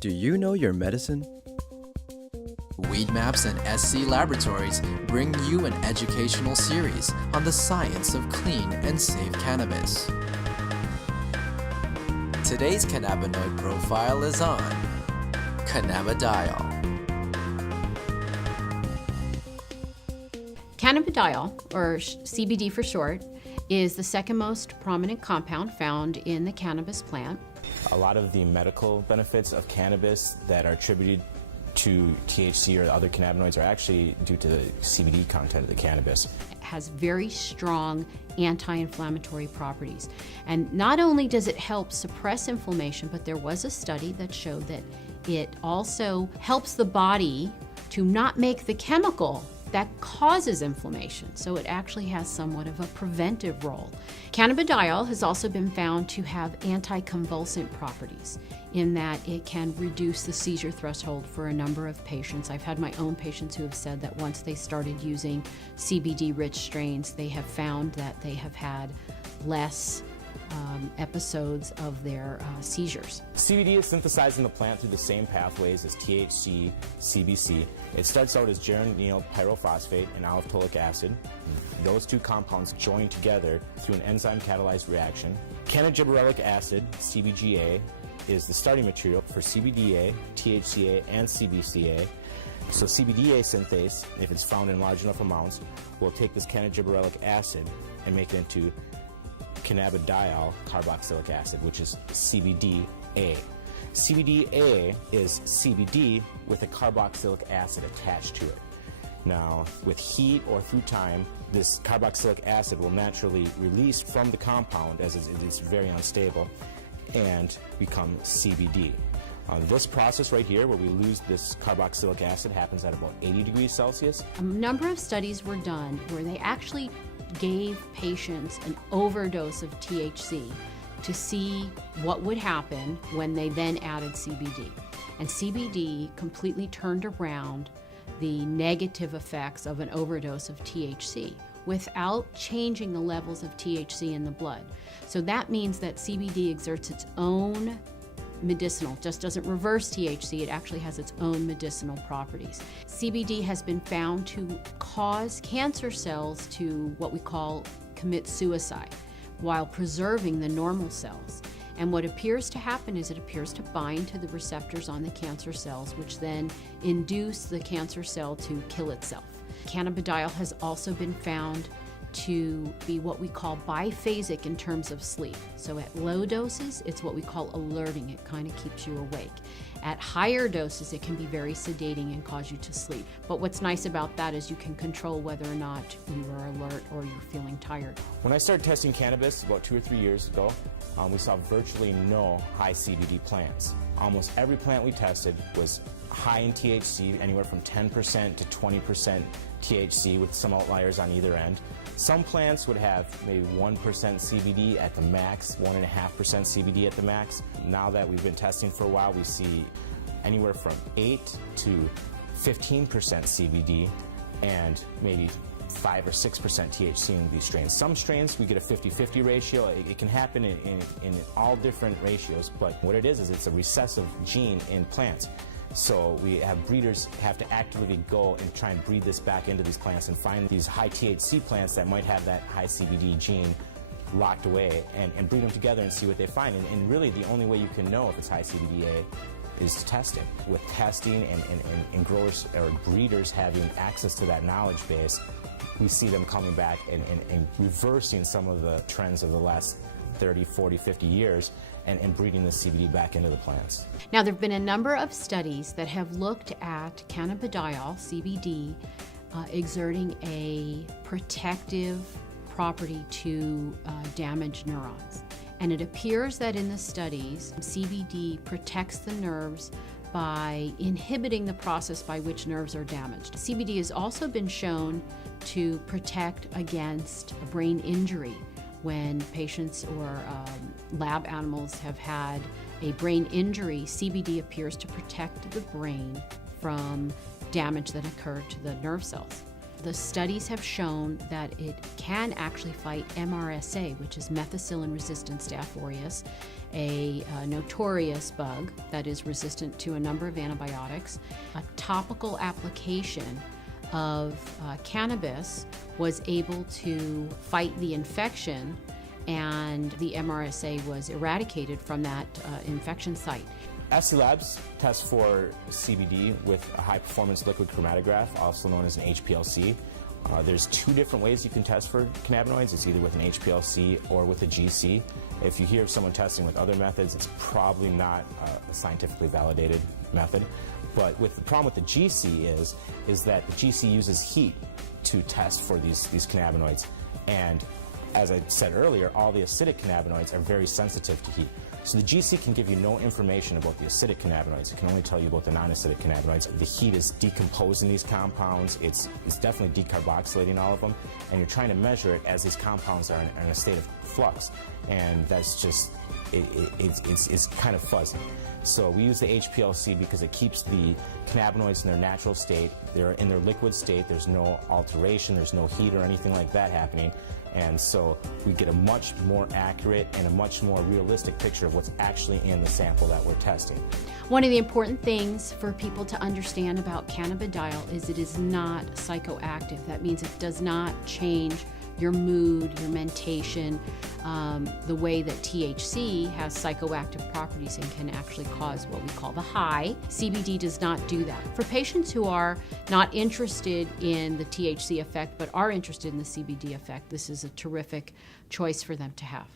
Do you know your medicine? Weed Maps and SC Laboratories bring you an educational series on the science of clean and safe cannabis. Today's cannabinoid profile is on cannabidiol. Cannabidiol, or CBD for short, is the second most prominent compound found in the cannabis plant. A lot of the medical benefits of cannabis that are attributed to THC or other cannabinoids are actually due to the CBD content of the cannabis. It has very strong anti-inflammatory properties. And not only does it help suppress inflammation, but there was a study that showed that it also helps the body to not make the chemical that causes inflammation. So it actually has somewhat of a preventive role. Cannabidiol has also been found to have anticonvulsant properties in that it can reduce the seizure threshold for a number of patients. I've had my own patients who have said that once they started using CBD-rich strains, they have found that they have had less episodes of their seizures. CBD is synthesized in the plant through the same pathways as THC, CBC. It starts out as geranyl pyrophosphate and aliphtolic acid. Those two compounds join together through an enzyme-catalyzed reaction. Cannagibberellic acid, CBGA, is the starting material for CBDA, THCA, and CBCA. So CBDA synthase, if it's found in large enough amounts, will take this cannagibberellic acid and make it into cannabidiol carboxylic acid, which is CBDA. CBDA is CBD with a carboxylic acid attached to it. Now, with heat or through time, this carboxylic acid will naturally release from the compound as it is very unstable and become CBD. This process right here, where we lose this carboxylic acid, happens at about 80 degrees Celsius. A number of studies were done where they actually gave patients an overdose of THC to see what would happen when they then added CBD. And CBD completely turned around the negative effects of an overdose of THC without changing the levels of THC in the blood. So that means that CBD exerts its own medicinal, just doesn't reverse THC, it actually has its own medicinal properties. CBD has been found to cause cancer cells to what we call commit suicide while preserving the normal cells. And what appears to happen is it appears to bind to the receptors on the cancer cells, which then induce the cancer cell to kill itself. Cannabidiol has also been found to be what we call biphasic in terms of sleep. So at low doses, it's what we call alerting. It kind of keeps you awake. At higher doses, it can be very sedating and cause you to sleep. But what's nice about that is you can control whether or not you are alert or you're feeling tired. When I started testing cannabis about 2 or 3 years ago, we saw virtually no high CBD plants. Almost every plant we tested was high in THC, anywhere from 10% to 20% THC, with some outliers on either end. Some plants would have maybe 1% CBD at the max, 1.5% CBD at the max. Now that we've been testing for a while, we see anywhere from 8 to 15% CBD and maybe 5 or 6% THC in these strains. Some strains we get a 50-50 ratio. It can happen in all different ratios, but what it is it's a recessive gene in plants. So we have breeders have to actively go and try and breed this back into these plants and find these high THC plants that might have that high CBD gene locked away and breed them together and see what they find. And really the only way you can know if it's high CBDA is to test it. With testing and growers or breeders having access to that knowledge base, we see them coming back and reversing some of the trends of the last 30, 40, 50 years and breeding the CBD back into the plants. Now, there have been a number of studies that have looked at cannabidiol, CBD, exerting a protective property to damaged neurons. And it appears that in the studies, CBD protects the nerves by inhibiting the process by which nerves are damaged. CBD has also been shown to protect against brain injury. When patients or lab animals have had a brain injury, CBD appears to protect the brain from damage that occurred to the nerve cells. The studies have shown that it can actually fight MRSA, which is methicillin-resistant Staph aureus, a notorious bug that is resistant to a number of antibiotics. A topical application of cannabis was able to fight the infection, and the MRSA was eradicated from that infection site. SC Labs tests for CBD with a high-performance liquid chromatograph, also known as an HPLC. There's two different ways you can test for cannabinoids. It's either with an HPLC or with a GC. If you hear of someone testing with other methods, it's probably not a scientifically validated method. But the problem with the GC is that the GC uses heat to test for these cannabinoids. And as I said earlier, all the acidic cannabinoids are very sensitive to heat. So the GC can give you no information about the acidic cannabinoids. It can only tell you about the non-acidic cannabinoids. The heat is decomposing these compounds. It's definitely decarboxylating all of them. And you're trying to measure it as these compounds are in a state of flux. And that's just, it's kind of fuzzy. So we use the HPLC because it keeps the cannabinoids in their natural state. They're in their liquid state. There's no alteration. There's no heat or anything like that happening. And so we get a much more accurate and a much more realistic picture of what's actually in the sample that we're testing. One of the important things for people to understand about cannabidiol is it is not psychoactive. That means it does not change your mood, your mentation, the way that THC has psychoactive properties and can actually cause what we call the high. CBD does not do that. For patients who are not interested in the THC effect but are interested in the CBD effect, this is a terrific choice for them to have.